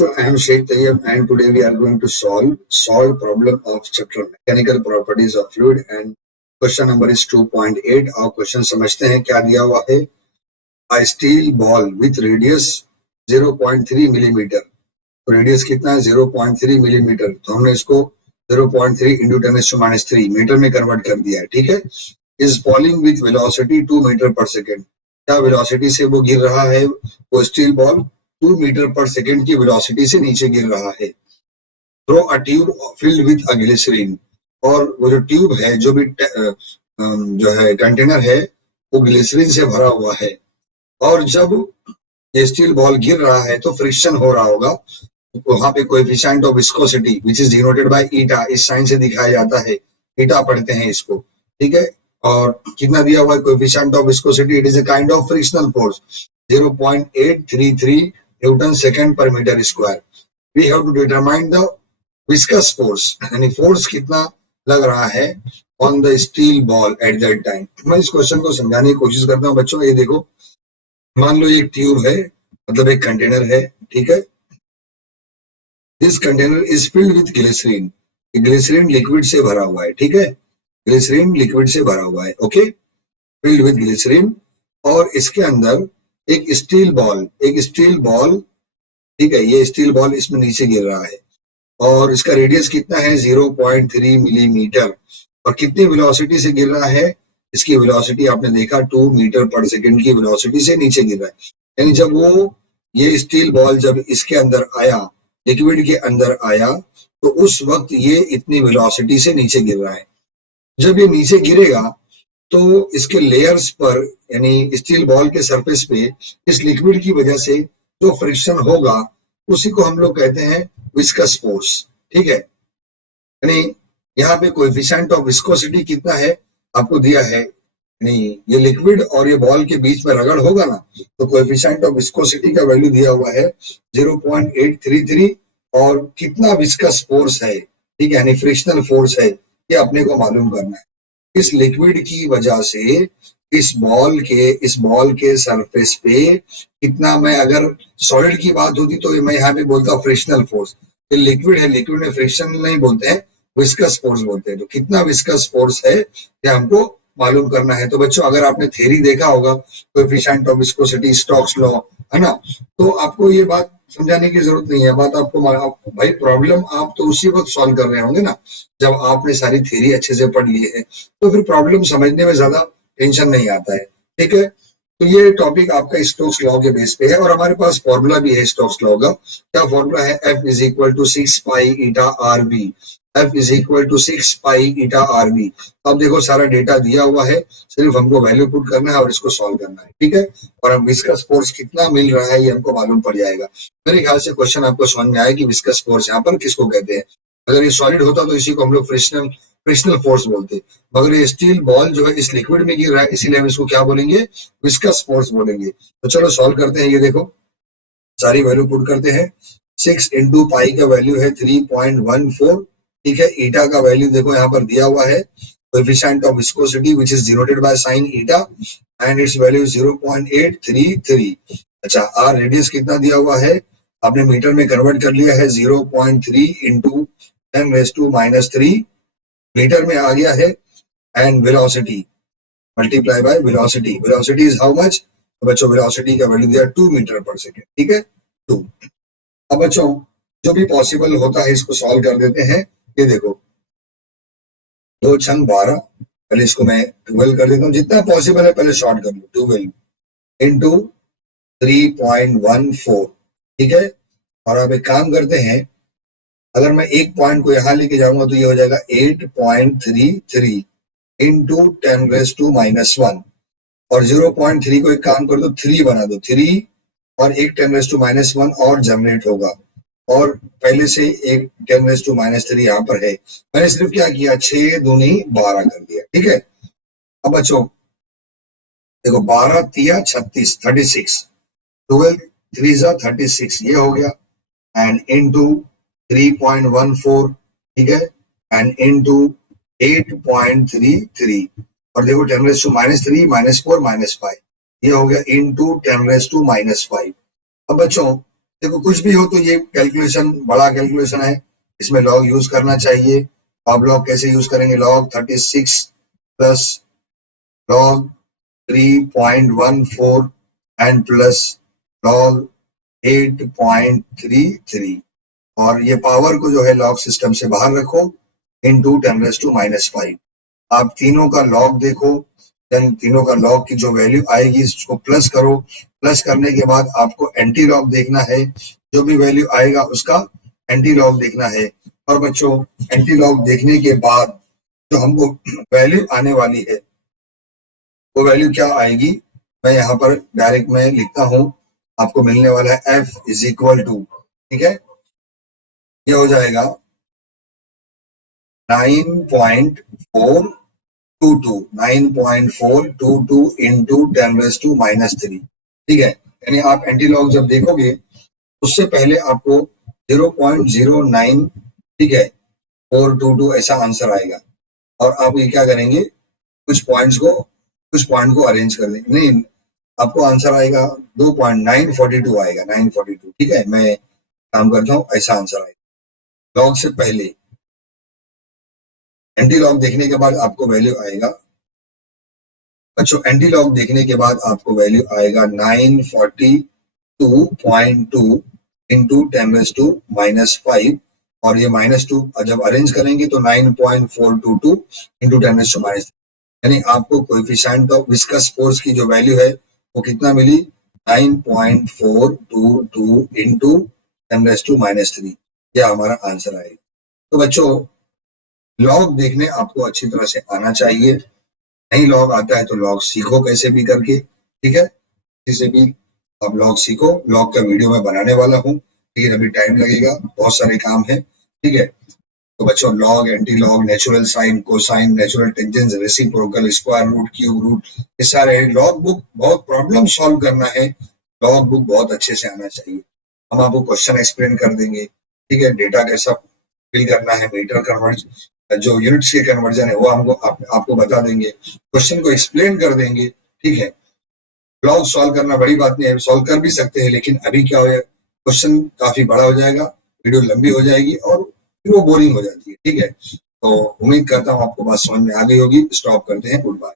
So I am Sheikh Tayyab and today we are going to solve problem of chapter mechanical properties of fluid and question number is 2.8. और question समझते हैं क्या दिया हुआ है. A steel ball with radius 0.3 millimetre. तो radius कितना है 0.3 मिलीमीटर. तो हमने इसको 0.3 into 10⁻³ मीटर में कन्वर्ट कर दिया है. ठीक है. Is falling with velocity 2 meter पर सेकेंड. क्या वेलोसिटी से वो गिर रहा है वो स्टील बॉल 2 मीटर पर सेकेंड की वेलोसिटी से नीचे गिर रहा है. Through a tube filled with a glycerine. और वो जो ट्यूब है जो भी जो है कंटेनर है वो ग्लिसरीन से भरा हुआ है. और जब ये स्टील बॉल गिर रहा है तो फ्रिक्शन हो रहा होगा. वहां पे coefficient of viscosity which is denoted by ईटा, इस साइन से दिखाया जाता है. ईटा पढ़ते हैं इसको. ठीक है. और कितना दिया हुआ है coefficient of viscosity. It is a kind of frictional force 0.833 newton second per metre square. We have to determine the viscous force, यानी फोर्स कितना लग रहा है on the steel ball at that time. मैं इस क्वेश्चन को समझाने की कोशिश करता हूँ बच्चों. ये देखो, मान लो एक ट्यूब है, मतलब एक कंटेनर है. ठीक है. This container is filled with glycerine. Glycerine liquid से भरा हुआ है. ठीक है. ग्लिसरीन लिक्विड से भरा हुआ है. ओके. Filled with glycerine. और इसके अंदर एक स्टील बॉल, ठीक है, ये स्टील बॉल इसमें नीचे गिर रहा है और इसका रेडियस कितना है 0.3 मिलीमीटर. और कितनी वेलोसिटी से गिर रहा है, इसकी वेलोसिटी आपने देखा 2 मीटर पर सेकंड की वेलोसिटी से नीचे गिर रहा है. यानी जब वो ये स्टील बॉल जब इसके अंदर आया, लिक्विड के अंदर आया, तो उस वक्त ये इतनी वेलोसिटी से नीचे गिर रहा है. जब ये नीचे गिरेगा तो इसके लेयर्स पर, यानी स्टील बॉल के सरफेस पे इस लिक्विड की वजह से जो फ्रिक्शन होगा उसी को हम लोग कहते हैं विस्कस फोर्स. ठीक है. यानी यहाँ पे कोएफिशिएंट ऑफ विस्कोसिटी कितना है आपको दिया है. यानी ये लिक्विड और ये बॉल के बीच में रगड़ होगा ना, तो कोएफिशिएंट ऑफ विस्कोसिटी का वैल्यू दिया हुआ है 0.833. और कितना विस्कस फोर्स है, ठीक है, यानी फ्रिक्शनल फोर्स है, ये अपने को मालूम करना है. इस लिक्विड की वजह से इस बॉल के सरफेस पे कितना, मैं अगर सॉलिड की बात होती तो मैं यहाँ पे बोलता हूँ फ्रिक्शनल फोर्स. ये लिक्विड है, लिक्विड में फ्रिक्शन नहीं बोलते हैं, विस्कस फोर्स बोलते हैं. तो कितना विस्कस फोर्स है ये हमको मालूम करना है. तो बच्चों अगर आपने थ्योरी देखा होगा coefficient of viscosity, Stokes law, है ना, तो आपको ये बात समझाने की जरूरत नहीं है. बात आपको भाई प्रॉब्लम आप तो उसी वक्त सॉल्व कर रहे होंगे ना जब आपने सारी थ्योरी अच्छे से पढ़ ली है, तो फिर प्रॉब्लम समझने में ज्यादा टेंशन नहीं आता है. ठीक है. तो ये टॉपिक आपका स्टोक्स लॉ के बेस पे है और हमारे पास फॉर्मूला भी है स्टोक्स लॉ का. क्या फॉर्मूला है? F is equal to 6 pi eta r b. F is equal to 6 pi eta r b. अब देखो सारा डेटा दिया हुआ है, सिर्फ हमको वैल्यू पुट करना है और इसको सॉल्व करना है. ठीक है. और हम विस्कस फोर्स कितना मिल रहा है ये हमको मालूम पड़ जाएगा. मेरे ख्याल से क्वेश्चन आपको समझ में आया कि विस्कस फोर्स यहाँ पर किसको कहते हैं. अगर ये सॉलिड होता तो इसी को हम लोग फ्रिक्शनल फोर्स बोलते. मगर ये स्टील बॉल जो है इस लिक्विड में गिर रहा है, इसीलिए हम इसको क्या बोलेंगे, विस्कस फोर्स बोलेंगे. तो चलो सॉल्व करते हैं. ये देखो सारी वैल्यू पुट करते हैं. 6 इंटू पाई का वैल्यू है 3.14. ठीक है. ईटा का वैल्यू देखो यहाँ पर दिया हुआ है, coefficient of viscosity which is denoted by sine eta and it's value 0.833. अच्छा, आर रेडियस कितना दिया हुआ है आपने मीटर में कन्वर्ट कर लिया है 0.3 इंटू 10⁻³ मीटर में आ गया है. And velocity multiply by velocity. Velocity is how much? तो बच्चों वेलोसिटी का वैल्यू दिया 2 मीटर पर सेकेंड. ठीक है. 2. अब बच्चों जो भी पॉसिबल होता है इसको सॉल्व कर देते हैं. ये देखो 2 छंग 12, पहले इसको मैं 12 कर देता हूँ, जितना पॉसिबल है पहले शॉर्ट कर लो. 12 इंटू 3.14. ठीक है. और अब एक काम करते हैं, अगर मैं एक पॉइंट को यहाँ लेके जाऊंगा तो ये हो जाएगा 8.33 इंटू 10⁻⁻1. और 0.3 को एक काम कर दो 3 बना दो, 3 और एक 10⁻⁻1 और जनरेट होगा. और पहले से एक 10⁻³ यहाँ पर है. मैंने सिर्फ क्या किया, 6 दूनी 12 कर दिया. ठीक है. अब बच्चों देखो 12 तिया 36, 36, 12 3 जा 36, ये हो गया. And into 3.14. ठीक है. And into 8.33. और देखो 10⁻³ -4 -5, ये हो गया इंटू 10⁻⁻5. अब बच्चों देखो कुछ भी हो तो ये कैलकुलेशन बड़ा कैलकुलेशन है, इसमें लॉग यूज करना चाहिए। अब लॉग कैसे यूज करेंगे, log 36 plus log 3.14 and plus log 8.33, और ये पावर को जो है लॉग सिस्टम से बाहर रखो इनटू 10⁻⁻⁵। आप तीनों का लॉग देखो, देन तीनों का लॉग की जो वैल्यू आएगी इसको प्लस करो। प्लस करने के बाद आपको एंटी लॉग देखना है, जो भी वैल्यू आएगा उसका एंटी लॉग देखना है। और बच्चों एंटी लॉग देखने के बाद जो हमको वैल्यू आने वाली है वो वैल्यू क्या आएगी, मैं यहाँ पर डायरेक्ट में लिखता हूँ, आपको मिलने वाला है f इज इक्वल टू, ठीक है, ये हो जाएगा 9.422 इंटू 10⁻⁻3, ठीक है। यानी आप एंटी लॉग जब देखोगे उससे पहले आपको 0.09, ठीक है, 422 ऐसा आंसर आएगा, और आप ये क्या करेंगे, कुछ पॉइंट को अरेंज कर देंगे, नहीं आपको आंसर आएगा 2.942 आएगा, 942, ठीक है। मैं काम करता हूँ, ऐसा आंसर आएगा लॉग से पहले। एंटी लॉग देखने के बाद आपको वैल्यू आएगा, बच्चों एंटी लॉग देखने के बाद आपको वैल्यू आएगा 942.2 इंटू 10⁻⁻⁵, और ये -2 जब अरेंज करेंगे तो 9.422 इंटू 10⁻⁻, यानी आपको कोएफिशिएंट ऑफ विस्कस फोर्स की जो वैल्यू है वो कितना मिली, 9.422 इंटू 10⁻⁻3, यह हमारा आंसर आएगा। तो बच्चों लॉग देखने आपको अच्छी तरह से आना चाहिए, नहीं लॉग आता है तो लॉग सीखो कैसे भी करके, ठीक है, किसी भी आप लॉग सीखो। लॉग का वीडियो मैं बनाने वाला हूँ, लेकिन अभी टाइम लगेगा, बहुत सारे काम है, ठीक है। तो बच्चों log, anti log, natural sine, cosine, natural tangent, reciprocal, square root, cube root, ये सारे लॉग बुक, बहुत प्रॉब्लम सॉल्व करना है, लॉग बुक बहुत अच्छे से आना चाहिए। हम आपको क्वेश्चन एक्सप्लेन कर देंगे, ठीक है, डेटा कैसा फिल करना है, मीटर कन्वर्ट जो यूनिट्स के कन्वर्जन है वो हमको आपको बता देंगे, क्वेश्चन को एक्सप्लेन कर देंगे, ठीक है। लॉग सॉल्व करना बड़ी बात नहीं है, सॉल्व कर भी सकते हैं, लेकिन अभी क्या हो, क्वेश्चन काफी बड़ा हो जाएगा, वीडियो लंबी हो जाएगी और फिर वो बोरिंग हो जाती है, ठीक है। तो उम्मीद करता हूँ आपको बात समझ में आ गई होगी। स्टॉप करते हैं, गुड बाय।